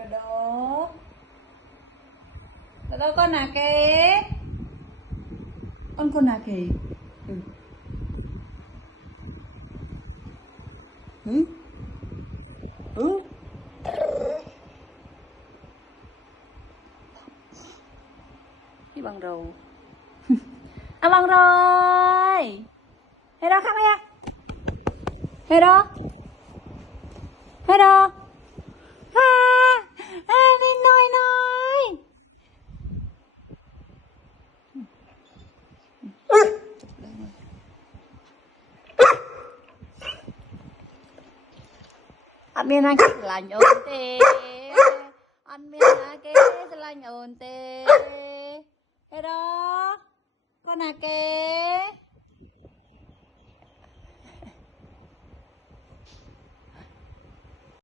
Dodo. Dodo con nào kì? Con nào kì? Ừ. Ừ. Đi bằng rầu. À bằng rồi. Hey đó khóc nha. Hey đó. Hey đó. Đi nói nói. Anh miên anh là nhộn tê. Anh miên anh cái là nhộn tê. Hey đó. Con nào kê?